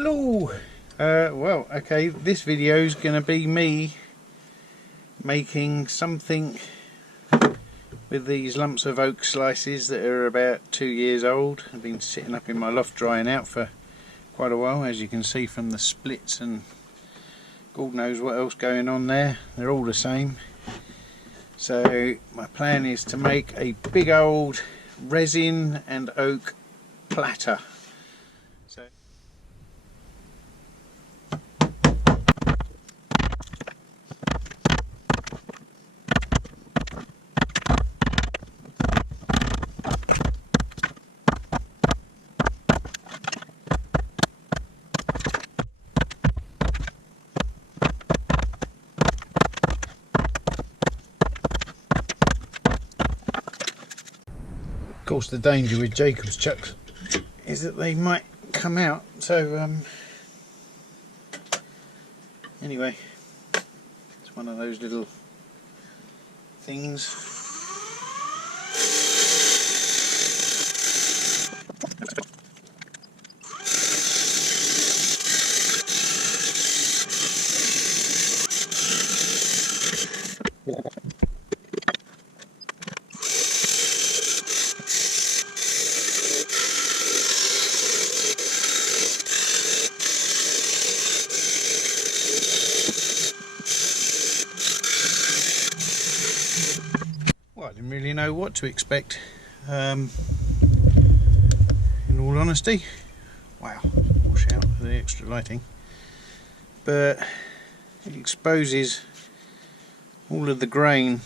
Hello! Well, okay, this video is going to be me making something with these lumps of oak slices that are about 2 years old. I've been sitting up in my loft drying out for quite a while, as you can see from the splits and God knows what else going on there. They're all the same. So my plan is to make a big old resin and oak platter. So of course the danger with Jacob's chucks is that they might come out, so anyway, it's one of those little things. Well, I didn't really know what to expect, in all honesty. Wow, wash out for the extra lighting. But it exposes all of the grain,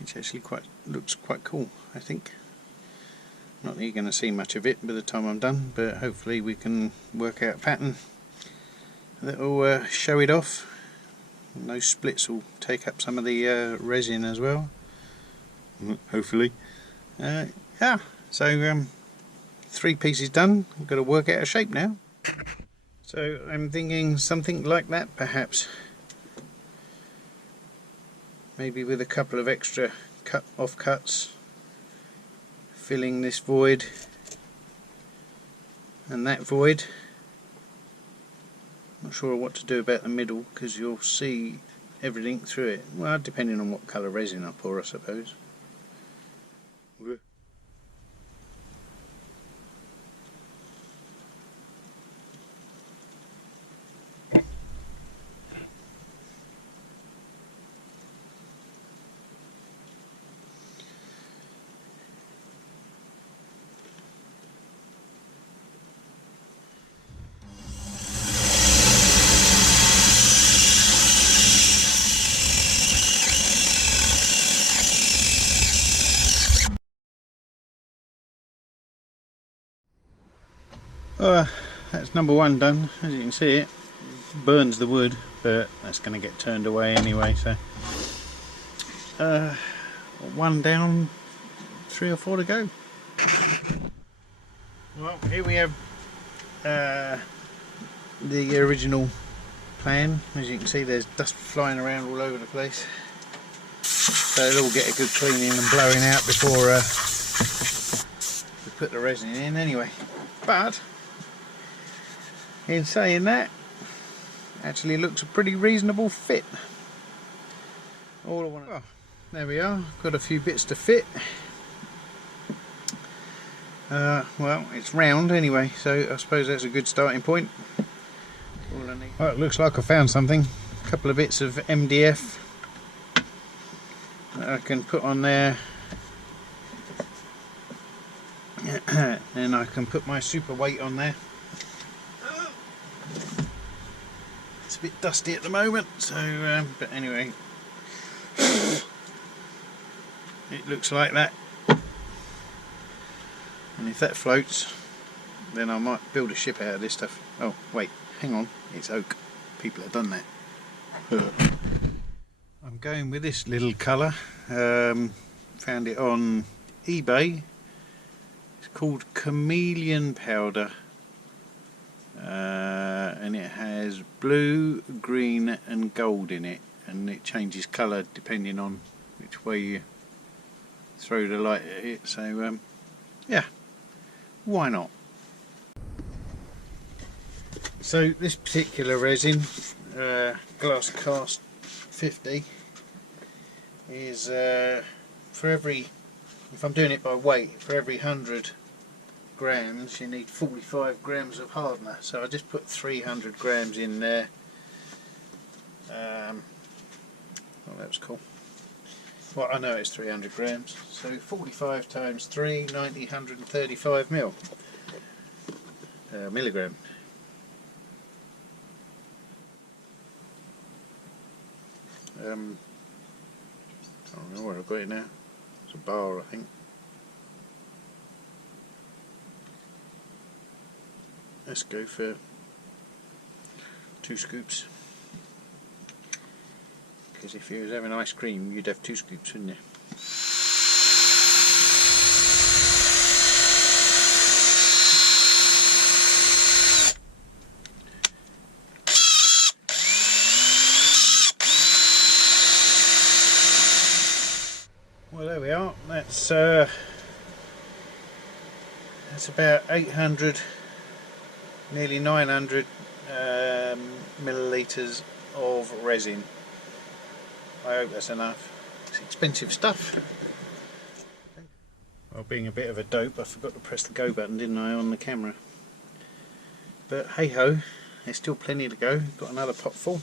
which actually looks quite cool, I think. Not that you're going to see much of it by the time I'm done, but hopefully we can work out a pattern that will show it off. And those splits will take up some of the resin as well, hopefully. Yeah, so 3 pieces done. I've got to work out a shape now. So I'm thinking something like that, perhaps. Maybe with a couple of extra offcuts, filling this void and that void. Not sure what to do about the middle because you'll see everything through it. Well, depending on what colour resin I pour, I suppose. That's number 1 done. As you can see, it burns the wood, but that's going to get turned away anyway. So 1 down, 3 or 4 to go. Well, here we have the original plan. As you can see, there's dust flying around all over the place, so it'll all get a good cleaning and blowing out before we put the resin in anyway. But in saying that, actually looks a pretty reasonable fit. Well, there we are, got a few bits to fit. Well, it's round anyway, so I suppose that's a good starting point. All I need. Well, it looks like I found something. A couple of bits of MDF that I can put on there. Then I can put my super weight on there. It's a bit dusty at the moment, so but anyway, it looks like that. And if that floats, then I might build a ship out of this stuff. Oh wait, hang on, it's oak. People have done that. I'm going with this little colour. Found it on eBay. It's called Chameleon Powder. And it has blue, green and gold in it, and it changes colour depending on which way you throw the light at it, so yeah, why not? So this particular resin, glass cast 50, is for every, if I'm doing it by weight, for every 100 grams you need 45 grams of hardener. So I just put 300 grams in there. Well, that was cool. Well, I know it's 300 grams, so 45 times 3, 90, 135 milligram. I don't know where I've got it now. It's a bar, I think. Let's go for 2 scoops. Because if you was having ice cream, you'd have 2 scoops, wouldn't you? Well, there we are. That's about 800, nearly 900 millilitres of resin. I hope that's enough. It's expensive stuff. Well, being a bit of a dope, I forgot to press the go button, didn't I, on the camera? But hey ho, there's still plenty to go. Got another pot full.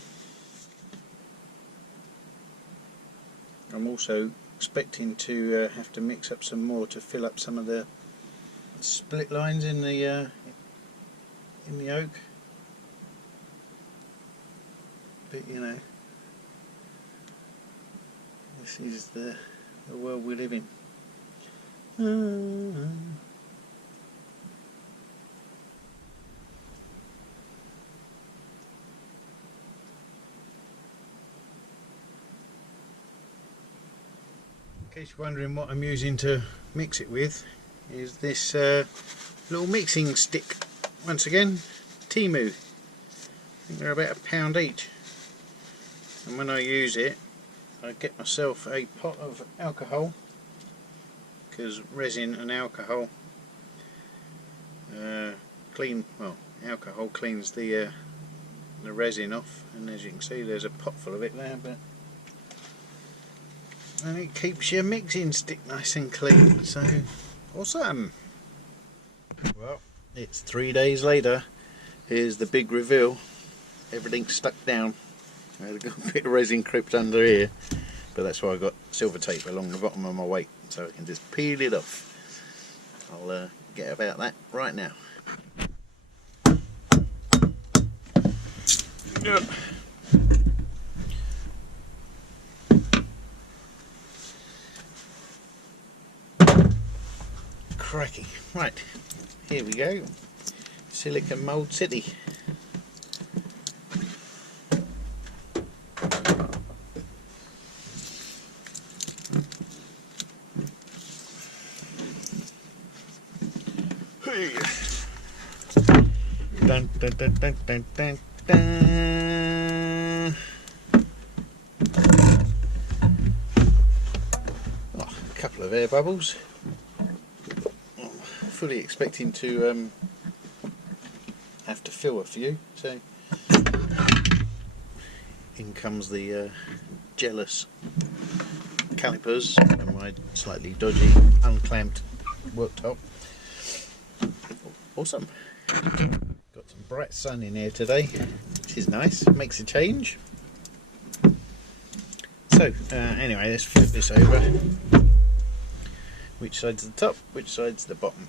I'm also expecting to have to mix up some more to fill up some of the split lines in the oak. But you know, this is the world we live in. In case you're wondering what I'm using to mix it with, is this little mixing stick. Once again, Timu. I think they're about £1 each. And when I use it, I get myself a pot of alcohol, because resin and alcohol alcohol cleans the resin off, and as you can see there's a pot full of it there, and it keeps your mixing stick nice and clean, so awesome. Well, it's 3 days later. Here's the big reveal. Everything's stuck down. I've got a bit of resin crept under here, but that's why I got silver tape along the bottom of my weight, so I can just peel it off. I'll get about that right now. Yep. Crikey. Right, here we go. Silicon Mold City. Dun, dun, dun, dun, dun, dun, dun. Oh, a couple of air bubbles. I'm fully expecting to have to fill a few, so in comes the jealous calipers and my slightly dodgy unclamped worktop. Awesome. Got some bright sun in here today, which is nice, makes a change. So anyway, let's flip this over. Which side's the top, which side's the bottom?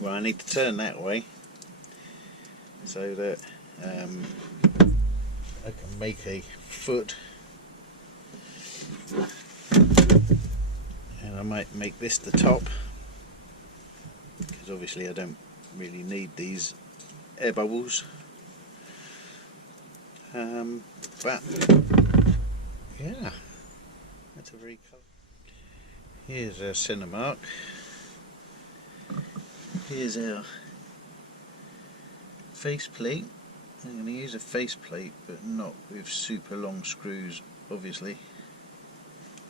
Well, I need to turn that way so that I can make a foot, and I might make this the top, because obviously I don't really need these air bubbles, but yeah, that's a very colour. Here's our centre mark. Here's our face plate. I'm going to use a face plate, but not with super long screws, obviously.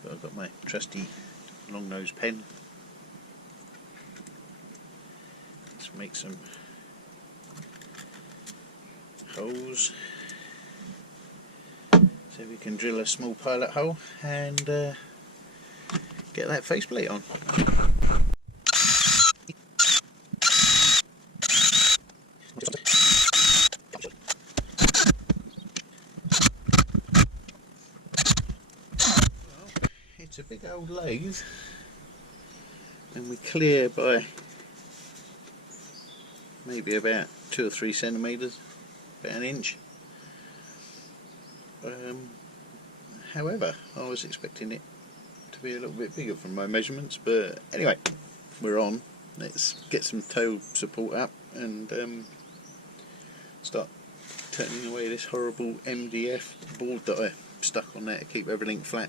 But I've got my trusty long nose pen. Let's make some holes so we can drill a small pilot hole and get that faceplate on. It's a big old lathe, and we clear by maybe about 2 or 3 centimetres, about an inch. However, I was expecting it to be a little bit bigger from my measurements, but anyway, we're on. Let's get some toe support up and start turning away this horrible MDF board that I stuck on there to keep everything flat.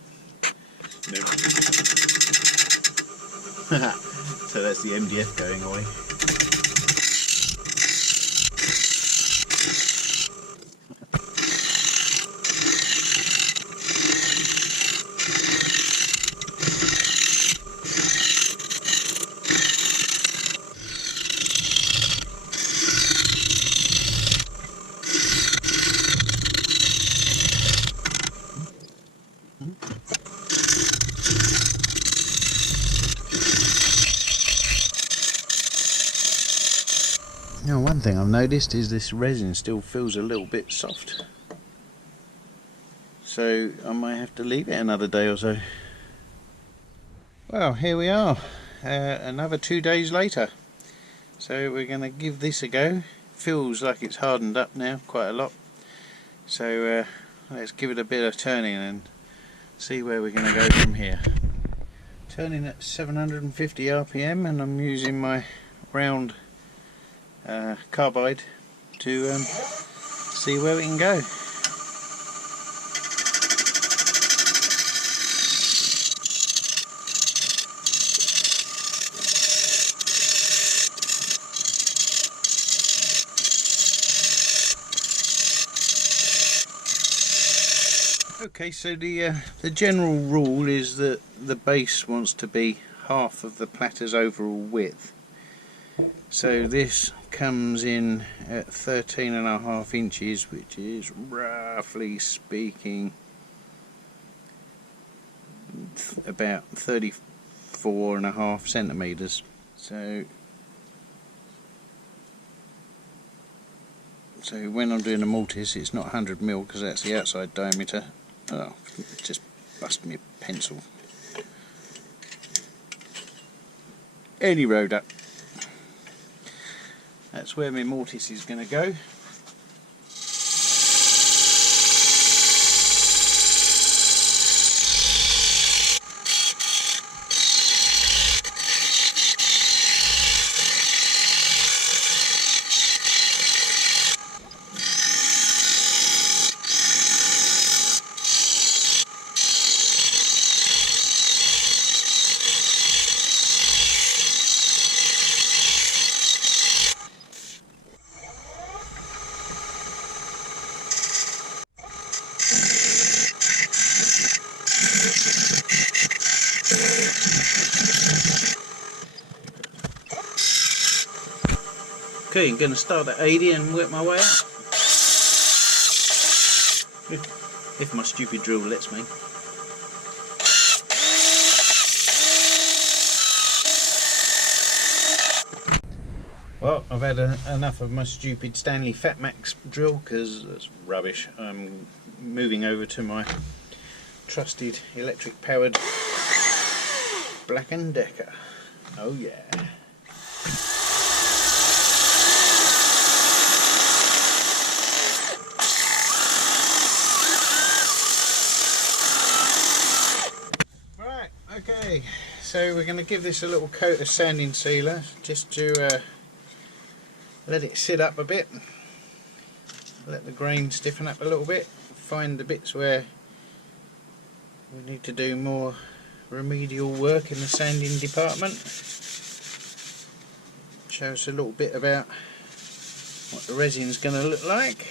So that's the MDF going away. Now, one thing I've noticed is this resin still feels a little bit soft, so I might have to leave it another day or so. Well, here we are, another 2 days later. So we're going to give this a go. Feels like it's hardened up now quite a lot, so let's give it a bit of turning and see where we're going to go from here. Turning at 750 RPM, and I'm using my round carbide to see where we can go. Okay, so the general rule is that the base wants to be half of the platter's overall width. So this comes in at 13.5 inches, which is roughly speaking about 34.5 centimeters. So when I'm doing a mortise, it's not 100mm because that's the outside diameter. Oh, just bust me a pencil. Any road up. That's where my mortise is going to go. Okay, I'm going to start at 80 and work my way up. If my stupid drill lets me. Well, I've had enough of my stupid Stanley Fatmax drill because it's rubbish. I'm moving over to my trusted electric powered Black & Decker. Oh yeah. Okay, so we're going to give this a little coat of sanding sealer just to let it sit up a bit, let the grain stiffen up a little bit, find the bits where we need to do more remedial work in the sanding department. Show us a little bit about what the resin's going to look like.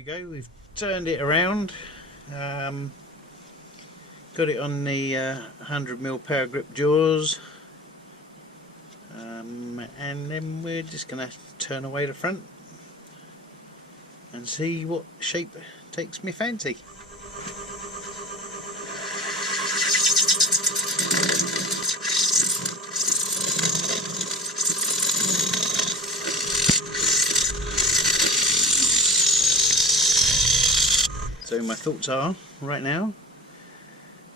we go, we've turned it around, got it on the 100mm power grip jaws, and then we're just going to turn away the front and see what shape takes me fancy. So my thoughts are, right now,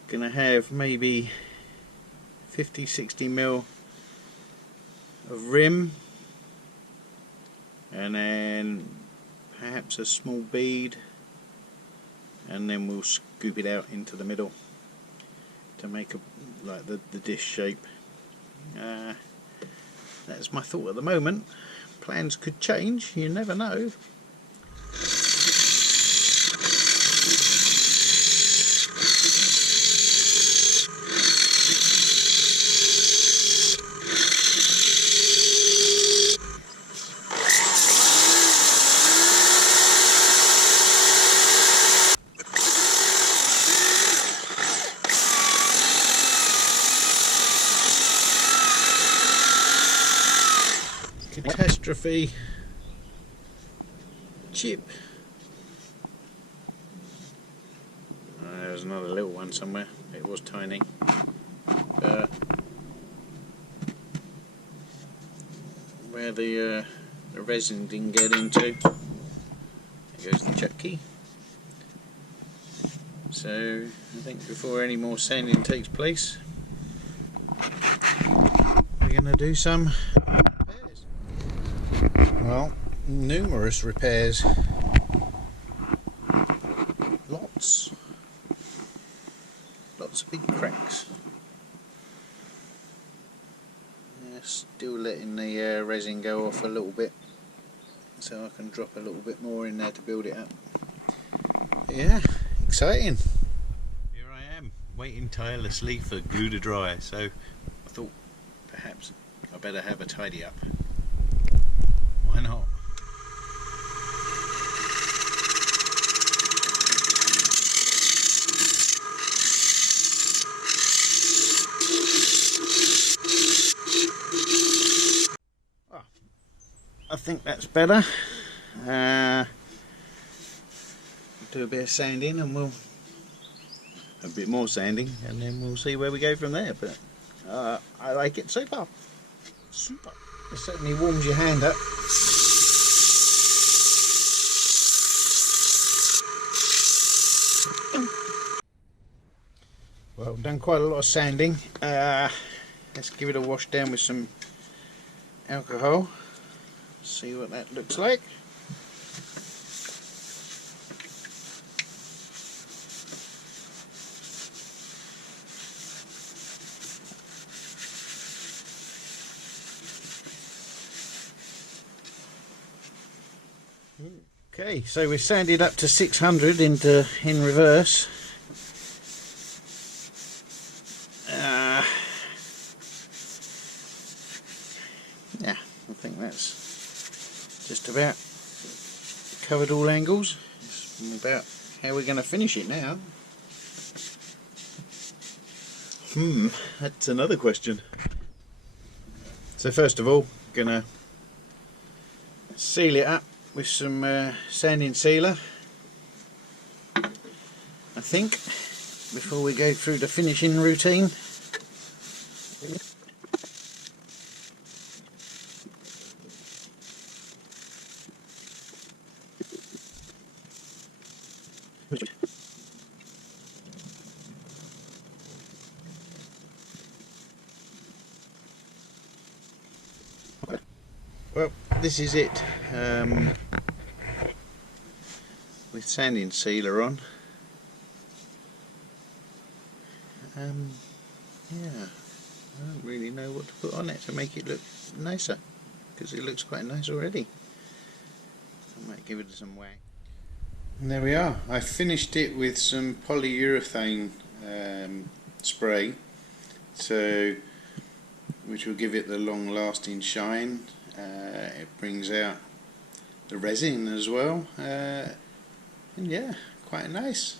gonna have maybe 50-60mm of rim, and then perhaps a small bead, and then we'll scoop it out into the middle to make a, like the dish shape. That's my thought at the moment. Plans could change, you never know. Catastrophe chip. There's another little one somewhere. It was tiny. Where the resin didn't get into. There goes the chuck key. So I think before any more sanding takes place, we're going to do some repairs. Well, numerous repairs. Lots of big cracks. Still letting the resin go off a little bit, so I can drop a little bit more in there to build it up. Yeah, exciting. Here I am, waiting tirelessly for glue to dry, so I thought perhaps I better have a tidy up. Why not? I think that's better. Do a bit of sanding and we'll a bit more sanding, and then we'll see where we go from there. But I like it so far. Super. It certainly warms your hand up. Well, done quite a lot of sanding. Let's give it a wash down with some alcohol. See what that looks like. Okay, so we sanded up to 600 in reverse. Yeah, I think that's just about covered all angles. It's about how we're going to finish it now. That's another question. So first of all, gonna seal it up with some sanding sealer, I think, before we go through the finishing routine. Well, this is it, with sanding sealer on. Yeah, I don't really know what to put on it to make it look nicer, because it looks quite nice already. I might give it some whack. And there we are. I finished it with some polyurethane spray, so which will give it the long-lasting shine. It brings out the resin as well. And yeah, quite nice.